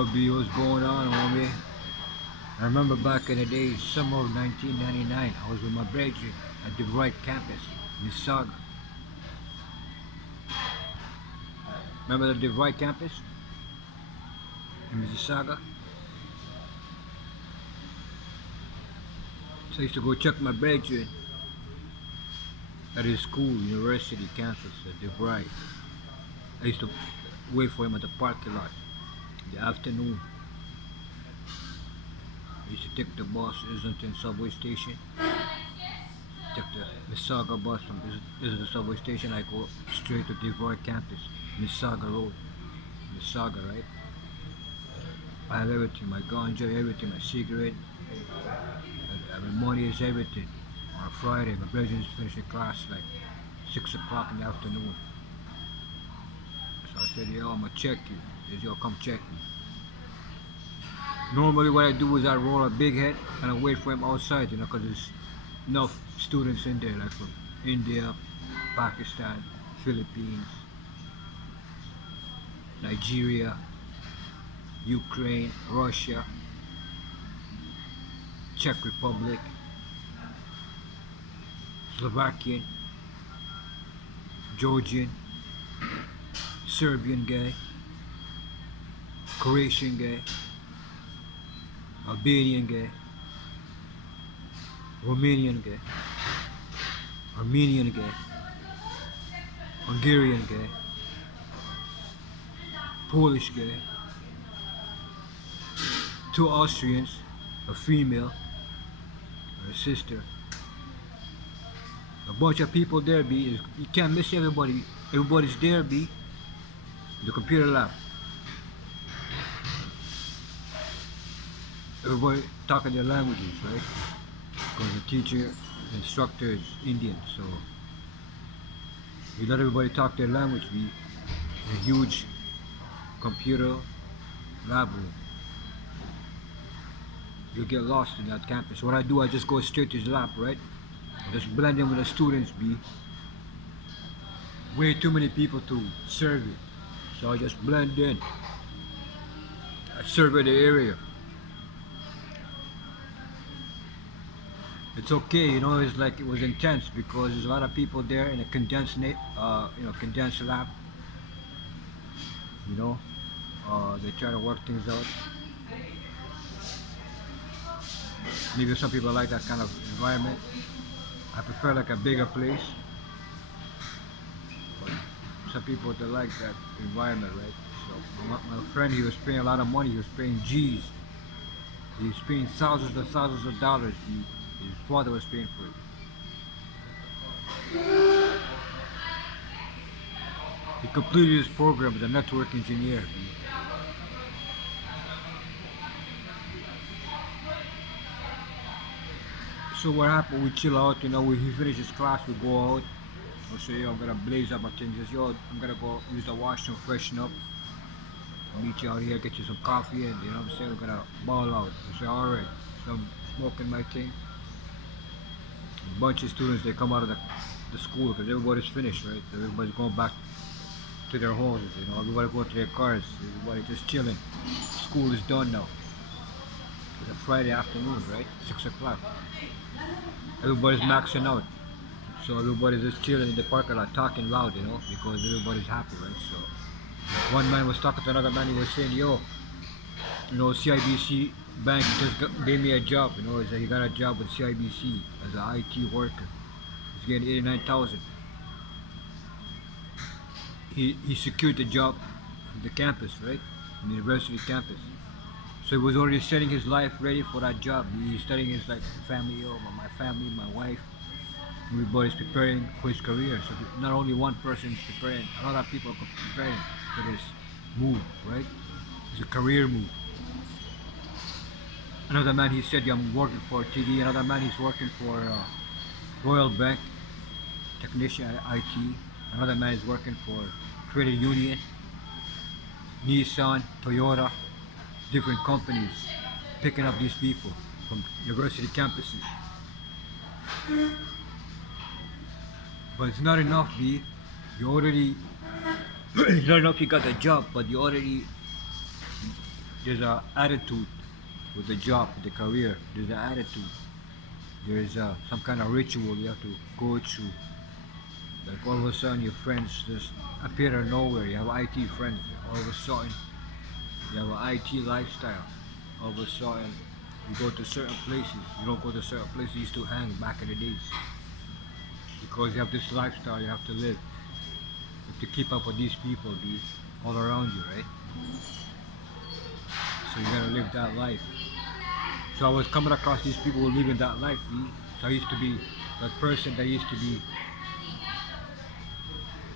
Yo, B, what's going on, homie? I remember back in the days, summer of 1999, I was with my brethren at the Bright campus, Mississauga. Remember the Bright campus in Mississauga? So I used to go check my brethren at his school, university campus at the Bright. I used to wait for him at the parking lot in the afternoon. I used to take the bus, Islington subway station. Take the Mississauga bus from Islington subway station. I go straight to the Bright campus, Mississauga Road, Mississauga, right? I have everything, my ganja, everything, my cigarette. My money is everything. On a Friday, my brother's finishing class like 6 o'clock in the afternoon. So I said, yo, I'm gonna check you. He said, yo, come check me. Normally what I do is I roll a big head and I wait for him outside, because there's enough students in there, like from India, Pakistan, Philippines, Nigeria, Ukraine, Russia, Czech Republic, Slovakian, Georgian, Serbian guy, Croatian guy, Albanian guy, Romanian guy, Armenian guy, Hungarian guy, Polish guy, 2 Austrians, a female, or a sister. A bunch of people there, B. You can't miss everybody. Everybody's there, B. The computer lab. Everybody talking their languages, right? Because the teacher, the instructor is Indian, so you let everybody talk their language, B. A huge computer lab room. You'll get lost in that campus. What I do, I just go straight to his lab, right? I just blend in with the students, B. Way too many people to serve it. So I just blend in. I survey the area. It's okay, it's like it was intense because there's a lot of people there in a condensed condensed lab. They try to work things out. Maybe some people like that kind of environment. I prefer like a bigger place. But some people they like that environment, right? So my friend, he was paying a lot of money. He was paying G's. He was paying thousands and thousands of dollars. His father was paying for it. He completed his program as a network engineer. So what happened, we chill out, he finished his class, we go out. I say, yo, I'm gonna blaze up my things. He says, yo, I'm gonna go use the washroom, freshen up. I'll meet you out here, get you some coffee, and you know what I'm saying, we're gonna ball out. I say, alright. So I'm smoking my thing. A bunch of students, they come out of the school because everybody's finished, right? Everybody's going back to their homes, everybody go to their cars, everybody just chilling. School is done now. It's a Friday afternoon, right? 6 o'clock. Everybody's maxing out. So everybody's just chilling in the parking lot, talking loud, because everybody's happy, right? So one man was talking to another man, he was saying, yo, CIBC Bank just gave me a job, he got a job with CIBC as an IT worker. He's getting 89,000. He secured the job at the campus, right? On the university campus. So he was already setting his life ready for that job. He's studying his family, my family, my wife. Everybody's preparing for his career. So not only one person is preparing, a lot of people are preparing for this move, right? It's a career move. Another man, he said, I'm working for TD. Another man, he's working for Royal Bank, technician at IT. Another man is working for Credit Union, Nissan, Toyota, different companies, picking up these people from university campuses. But it's not enough, B. It's not enough you got the job, but you already there's a attitude with the job, with the career. There's an attitude. There's some kind of ritual you have to go through. Like all of a sudden your friends just appear out of nowhere. You have IT friends. All of a sudden you have an IT lifestyle. All of a sudden you go to certain places. You don't go to certain places you used to hang back in the days. Because you have this lifestyle you have to live. You have to keep up with these people, dude, all around you, right? So you gotta live that life. So I was coming across these people who were living that life, dude. So I used to be that person that used to be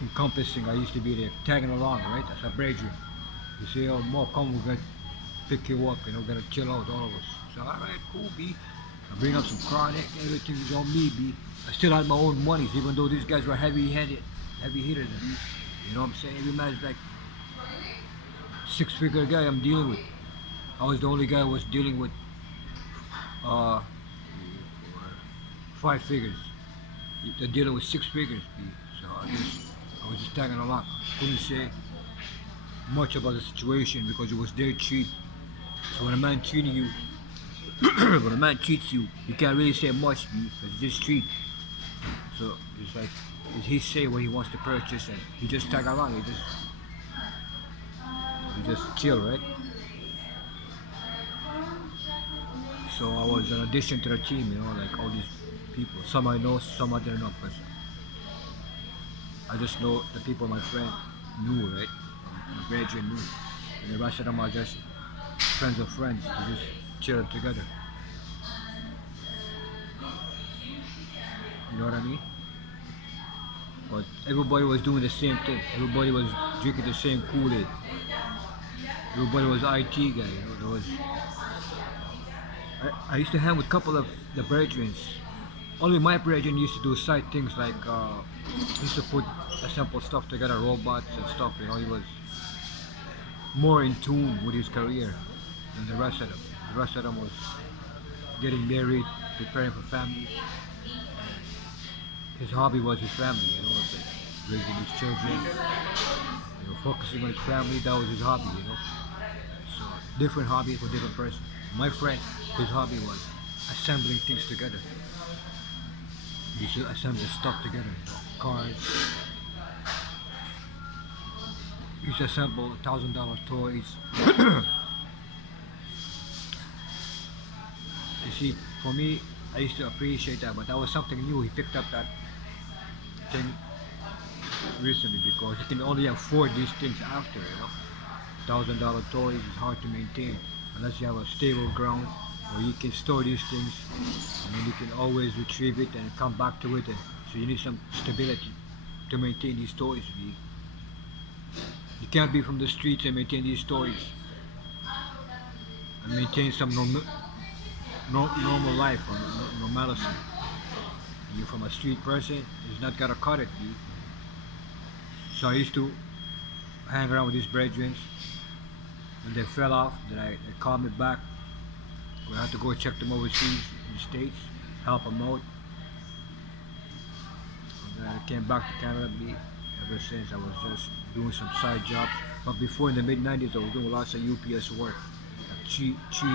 encompassing. I used to be there tagging along, right? As a brethren. You say, oh, more come, we're gonna pick you up, we're gonna chill out, all of us. So, alright, cool, B. I bring up some chronic, everything is on me, B. I still had my own monies, even though these guys were heavy hitters, B. You know what I'm saying? Every man's like 6-figure guy I'm dealing with. I was the only guy who was dealing with 5 figures. They're dealing with 6 figures, B. So I was just tagging along. Couldn't say much about the situation because it was their treat. So when a man treating you, when a man treats you, you can't really say much, B, because it's his treat. So it's like he say what he wants to purchase and he just tag along. He just chill, right? So I was an addition to the team, you know, like all these people. Some I know, some I didn't know, because I just know the people my friend knew, right? My brethren knew. And the rest of them are just friends of friends. We just chill together. You know what I mean? But everybody was doing the same thing. Everybody was drinking the same Kool-Aid. Everybody was IT guy, you know. I used to hang with a couple of the brethren. Only my brethren used to do side things like used to put assemble stuff together, robots and stuff. You know, he was more in tune with his career than the rest of them. The rest of them was getting married, preparing for family. His hobby was his family, you know, like raising his children, you know, focusing on his family. That was his hobby, you know. So different hobby for different person. My friend, his hobby was assembling things together. He used to assemble stuff together, you know, cars. He used to assemble $1,000 toys. You see, for me, I used to appreciate that, but that was something new. He picked up that thing recently because he can only afford these things after, you know. $1,000 toys is hard to maintain unless you have a stable ground where you can store these things and then you can always retrieve it and come back to it. And so you need some stability to maintain these toys. You can't be from the streets and maintain these toys and maintain some normal life or normalcy. You're from a street person, he's not gonna cut it. So I used to hang around with these brethren. When they fell off, then I called me back. We had to go check them overseas in the States, help them out. And then I came back to Canada. Ever since I was just doing some side jobs. But before in the mid-90s, I was doing lots of UPS work. Like 3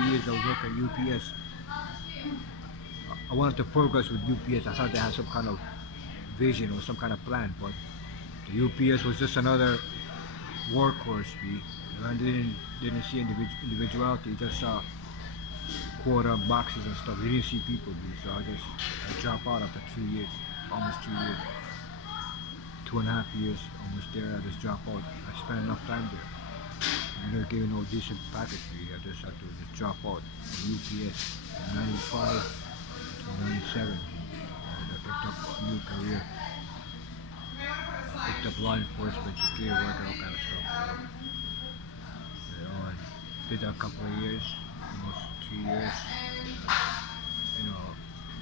years I was working at UPS. I wanted to progress with UPS. I thought they had some kind of vision or some kind of plan, but the UPS was just another workhorse. I didn't see individuality, just saw quota boxes and stuff. We didn't see people. So I dropped out after 3 years, almost 3 years, 2.5 years, almost there. I just dropped out. I spent enough time there. I never gave no decent package. I just had to just drop out from UPS from 95 to 97. And I picked up a new career. I picked up law enforcement, security work, and all kind of stuff. You know, I did that a couple of years, almost 3 years. You know,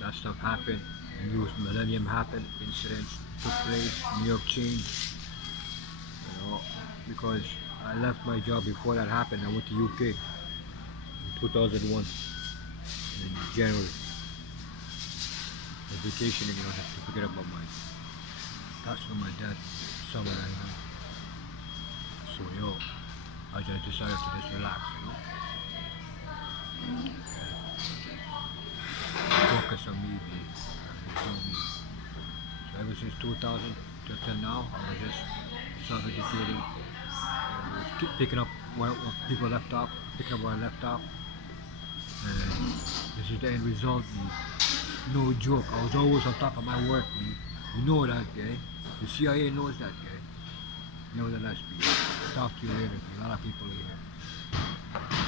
that stuff happened. The new millennium happened. Incidents took place. New York changed. You know, because I left my job before that happened. I went to UK in 2001 in January. I was vacationing, you know, just to forget about that's when my dad saw what I know. So yo, I just decided to just relax, focus on me, be, me. So ever since 2000 till now, I was just self-educating, keep picking up where people left off, picking up where I left off, and this is the end result. No joke, I was always on top of my work. You know that, guy. The CIA knows that, guy. Nevertheless, talk to you later. A lot of people here.